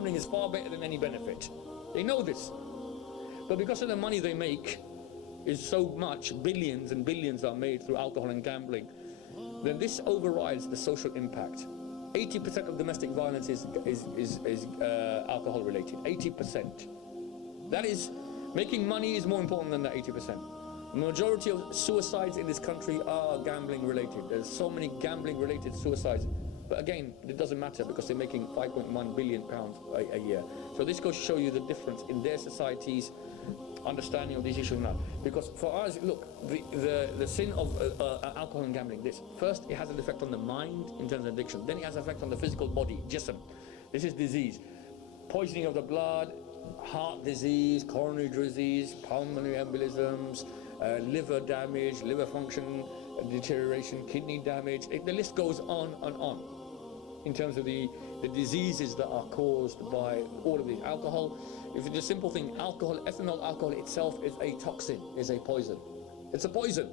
gambling is far better than any benefit. They know this. But because of the money they make is so much, billions and billions are made through alcohol and gambling, then this overrides the social impact. 80% of domestic violence is alcohol related. 80%. That is, making money is more important than that 80%. The majority of suicides in this country are gambling related. There's so many gambling related suicides. But again, it doesn't matter because they're making £5.1 billion a year. So this goes to show you the difference in their society's understanding of these issues now. Because for us, look, the sin of alcohol and gambling, this. First, it has an effect on the mind in terms of addiction. Then it has an effect on the physical body, jism. This is disease. Poisoning of the blood, heart disease, coronary disease, pulmonary embolisms, liver damage, liver function deterioration, kidney damage. The list goes on and on in terms of the diseases that are caused by all of these. Alcohol, if it's a simple thing, alcohol, ethanol alcohol itself is a toxin, is a poison. It's a poison.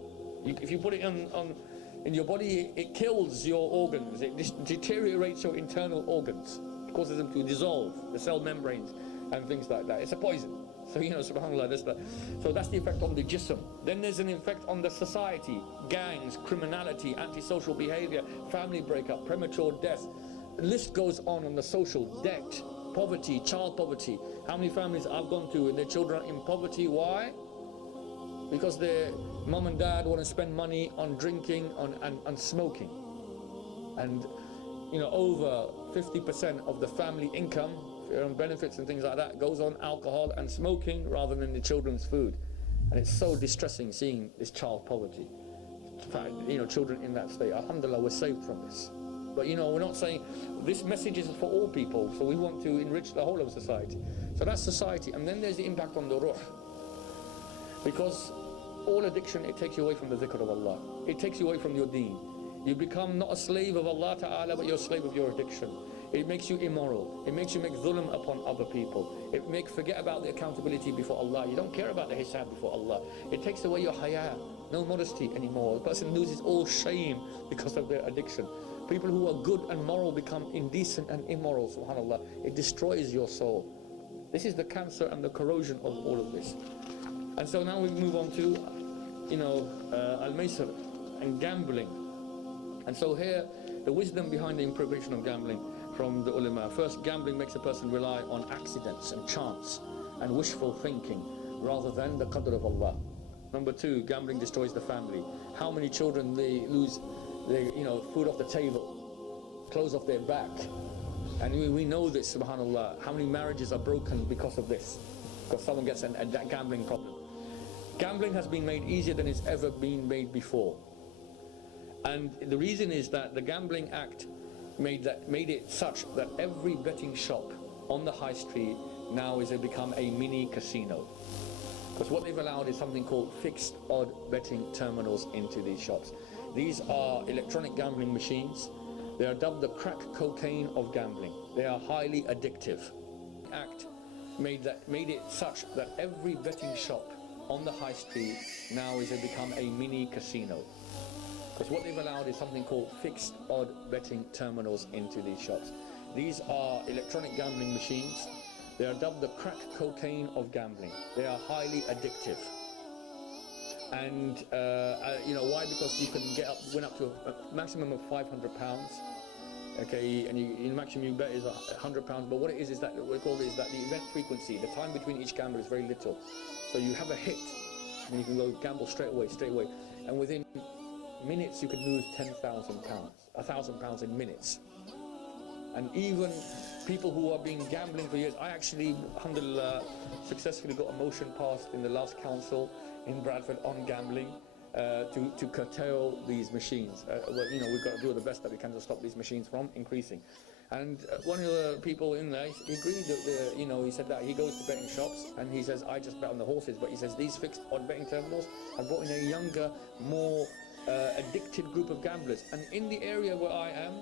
If you put it in your body, it kills your organs, it deteriorates your internal organs, it causes them to dissolve, the cell membranes and things like that. It's a poison. So, you know, subhanAllah, so that's the effect on the jism. Then there's an effect on the society, gangs, criminality, antisocial behavior, family breakup, premature death. The list goes on the social, debt, poverty, child poverty. How many families I've gone to and their children are in poverty? Why? Because their mom and dad want to spend money on drinking and smoking. And, you know, over 50% of the family income, benefits and things like that, goes on alcohol and smoking rather than the children's food. And it's so distressing seeing this child poverty. In fact, you know, children in that state. Alhamdulillah, we're saved from this. But, you know, we're not saying this message is for all people, so we want to enrich the whole of society. So that's society. And then there's the impact on the ruh. Because all addiction, it takes you away from the dhikr of Allah. It takes you away from your deen. You become not a slave of Allah Ta'ala, but you're a slave of your addiction. It makes you immoral. It makes you make dhulm upon other people. It makes forget about the accountability before Allah. You don't care about the hisab before Allah. It takes away your haya, no modesty anymore. The person loses all shame because of their addiction. People who are good and moral become indecent and immoral, subhanAllah. It destroys your soul. This is the cancer and the corrosion of all of this. And so now we move on to, you know, al-maisir and gambling. And so here, the wisdom behind the prohibition of gambling from the ulama. First, gambling makes a person rely on accidents and chance and wishful thinking rather than the qadr of Allah. Number two, gambling destroys the family. How many children they lose their, you know, food off the table, clothes off their back. And we know this, subhanAllah. How many marriages are broken because of this? Because someone gets a gambling problem. Gambling has been made easier than it's ever been made before. And the reason is that the Gambling Act made it such that every betting shop on the high street now is become a mini casino. Because what they've allowed is something called fixed odd betting terminals into these shops. These are electronic gambling machines. They are dubbed the crack cocaine of gambling. They are highly addictive. The Act made it such that every betting shop on the high street now is become a mini casino. Because what they've allowed is something called fixed odd betting terminals into these shops. These are electronic gambling machines. They are dubbed the crack cocaine of gambling. They are highly addictive. And you know why? Because you can win up to a maximum of £500. Okay, and your maximum you bet is £100. But what it is that what we call it is that the event frequency, the time between each gamble is very little. So you have a hit, and you can go gamble straight away, and within minutes you could lose £10,000, £1,000 in minutes. And even people who have been gambling for years, I actually, alhamdulillah, successfully got a motion passed in the last council in Bradford on gambling to curtail these machines. Well, you know, we've got to do the best that we can to stop these machines from increasing. And one of the people in there, he agreed that, you know, he said that he goes to betting shops and he says, I just bet on the horses, but he says these fixed odd betting terminals have brought in a younger, more addicted group of gamblers. And in the area where I am,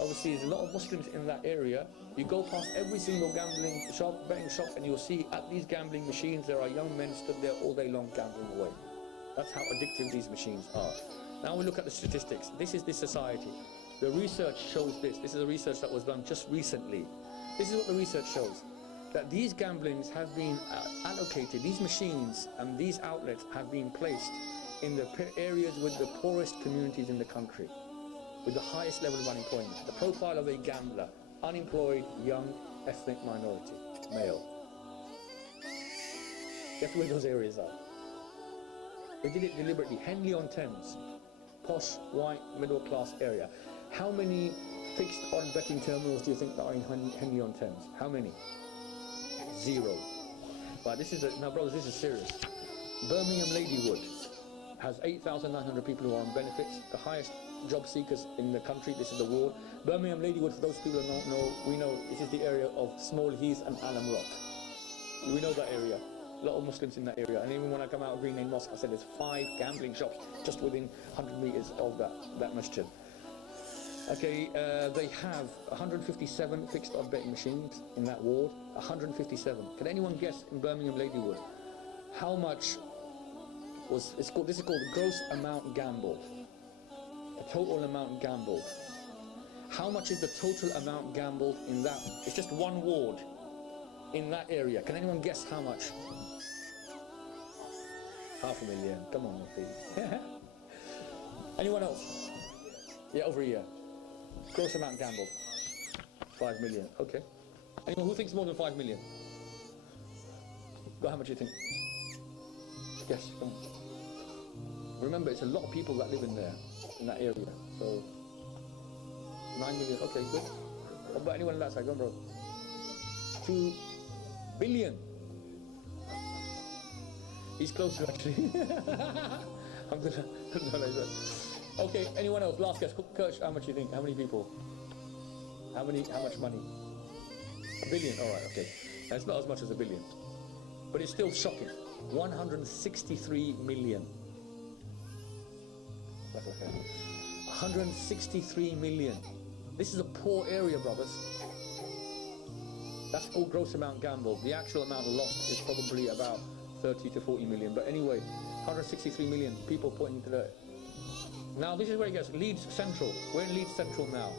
obviously there's a lot of Muslims in that area. You go past every single gambling shop, betting shop, and you'll see at these gambling machines there are young men stood there all day long gambling away. That's how addictive these machines are. Now we look at the statistics. This is the society. The research shows this. This is a research that was done just recently This is what the research shows, that these gamblings have been allocated, these machines and these outlets have been placed in the areas with the poorest communities in the country, with the highest level of unemployment. The profile of a gambler: unemployed, young, ethnic minority, male. Guess where those areas are? They did it deliberately. Henley-on-Thames, posh, white, middle-class area. How many fixed-on betting terminals do you think that are in Henley-on-Thames? How many? 0. Right, this is now, brothers, this is serious. Birmingham Ladywood has 8,900 people who are on benefits, the highest job seekers in the country. This is the ward. Birmingham Ladywood, for those people who don't know, we know this is the area of Small Heath and Alum Rock. We know that area. A lot of Muslims in that area, and even when I come out of Green Lane Mosque, I said there's 5 gambling shops just within 100 meters of that masjid. Okay, they have 157 fixed odd betting machines in that ward. 157. Can anyone guess in Birmingham Ladywood how much was? This is called gross amount gambled. The total amount gambled. How much is the total amount gambled in that? It's just one ward in that area. Can anyone guess how much? 500,000. Come on, please. Anyone else? Yeah, over a year. Gross amount gambled. 5 million. Okay. Anyone who thinks more than 5 million? How much do you think? Yes. Come on. Remember, it's a lot of people that live in there, in that area. So 9 million. Okay, good. What about anyone on that side? Go on, bro. 2 billion. He's closer, actually. Okay, anyone else? Last guess. Kirch, how much do you think? How many people? How much money? 1 billion. All right, okay. That's not as much as 1 billion, but it's still shocking. 163 million. 163 million. This is a poor area, brothers. That's all gross amount gambled. The actual amount lost is probably about 30 to 40 million. But anyway, 163 million people put into the... Now this is where it gets. Leeds Central. We're in Leeds Central now.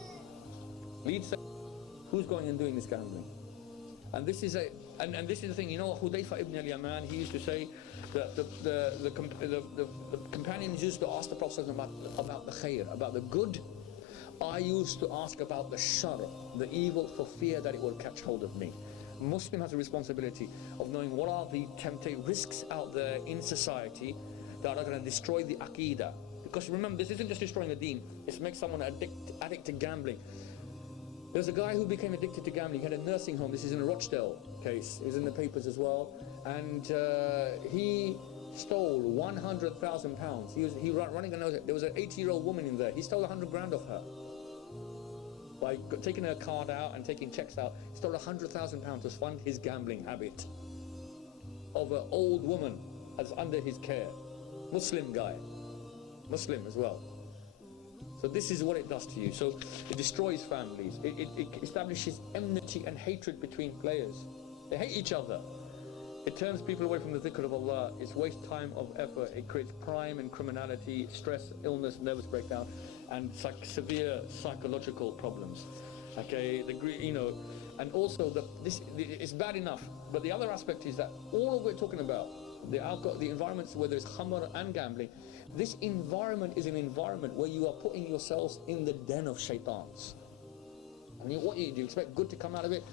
Leeds Central. Who's going and doing this gambling? And this is and this is the thing. You know, Hudayfa ibn al-Yaman, he used to say that the companions used to ask the Prophet about the khair, about the good. I used to ask about the shar, the evil, for fear that it will catch hold of me. A Muslim has a responsibility of knowing what are the risks out there in society that are going to destroy the aqidah. Because remember, this isn't just destroying the deen, it's makes someone addict to gambling. There's a guy who became addicted to gambling. He had a nursing home. This is in a Rochdale case. It was in the papers as well. And he stole £100,000. He was running a nose. There was an 80-year-old woman in there. He stole 100 grand off her. By taking her card out and taking checks out, he stole £100,000 to fund his gambling habit of an old woman that's under his care. Muslim guy. Muslim as well. So this is what it does to you. So it destroys families. It establishes enmity and hatred between players. They hate each other. It turns people away from the dhikr of Allah. It's waste time of effort. It creates crime and criminality, stress, illness, nervous breakdown, and severe psychological problems. Okay, and also it's bad enough. But the other aspect is that all of we're talking about, the alcohol, the environments where there's khamr and gambling, this environment is an environment where you are putting yourselves in the den of shaitans. I mean, what do you expect good to come out of it?